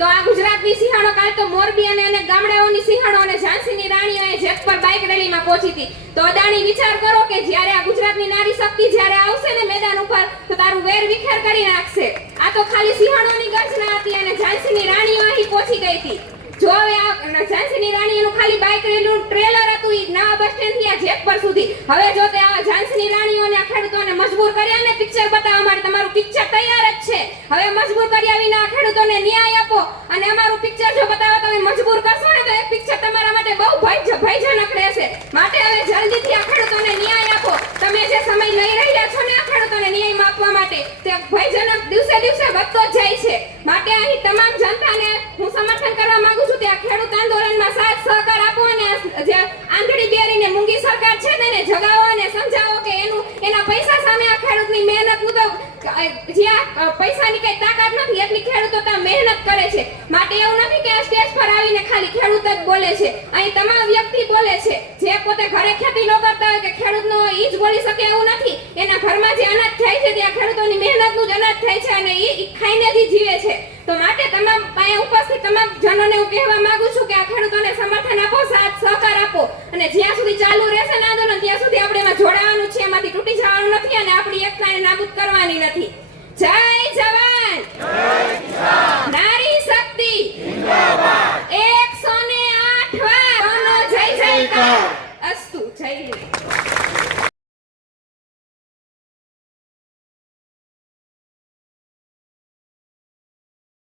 તો આ ગુજરાતની સિંહણો કાલ તો મોરબી અને ગામડાઓની સિંહણો અને ઝાંસીની રાણીઓએ જેત પર બાઇક રેલીમાં પહોંચી હતી. તો અદાણી વિચાર કરો કે જ્યારે આ ગુજરાતની નારી શક્તિ જ્યારે આવશે ને મેદાન ઉપર તો તારું વેર વિખેર કરી નાખશે. આ તો ખાલી સિંહણોની ગર્જના હતી અને ઝાંસીની રાણીઓ અહીં પહોંચી ગઈ હતી. જો હવે આ ઝાંસીની રાણીઓનું ખાલી બાઇક રેલીનું ટ્રેલર હતું ઈ નવા બસ સ્ટેન્ડ થી આ જેત પર સુધી. હવે જો તે આ ઝાંસીની રાણીઓને આ ખેડૂતોને મજબૂર કર્યા ને પિક્ચર બતાવવા માટે, તમારું પિક્ચર તૈયાર જ છે. હવે મજબૂર કર્યા વિના આ ખેડૂતોને ન્યાય આપો અને અમારું પિક્ચર જો બતાવવા તમે મજબૂર કરશો ને તો એ પિક્ચર તમારા માટે બહુ ભયજનક રહેશે. માટે હવે જલ્દીથી આ ખેડૂતોને ન્યાય આપો. તમે જે સમય લઈ રહ્યા છો ને આ ખેડૂતોને ન્યાય આપવા માટે તે ભયજનક દિવસે દિવસે વધતો જ જાય છે. માટે અહીં તમામ જનતાને હું સમર્થન કરવા માંગુ છું કે આ ખેડૂત આંદોલનમાં સાથ સહકાર આપો અને જે આંધળી બેરીને મૂંગી સરકાર છે તેને જગાવો અને સમજાવો કે એના પૈસા સામે આ ખેડૂતની મહેનતનું તો જ્યાં પૈસાની કઈ તાકાત નથી એટલી ખેડૂતો ત્યાં મહેનત કરે છે. માટે એવું નથી કે આ સ્ટેજ પર આવીને ખાલી ખેડૂત જ બોલે છે. અહીં તમામ વ્યક્તિ બોલે છે. જે પોતે ઘરે ખેતી ન કરતા હોય કે ખેડૂતનો ઈ જ બોલી શકે એવું નથી. એના ઘરમાં જે અનાજ થાય છે ત્યાં ખેડૂતોની મહેનતનું જ અનાજ થાય છે અને ઈ ખાઈને જ જીવે છે. તો માટે તમામ અહીંયા ઉપસ્થિત તમામ જનોને હું કહેવા માંગુ છું કે આ ખેડૂતોને સમર્થન આપો, સાથ સહકાર આપો અને જ્યાં સુધી ચાલુ રહેશે ને આંદોલન ત્યાં સુધી આપણે એમાં જોડાવાનું છે. એમાંથી તૂટી જવાનું નથી અને આપણી એકતાને નાબૂદ કરવાની નથી. જય જવાન, જય કિસાન, નારી શક્તિ જિંદાબાદ, 108 વાર જય જયકાર. અસ્તુ. જય હિન્દ.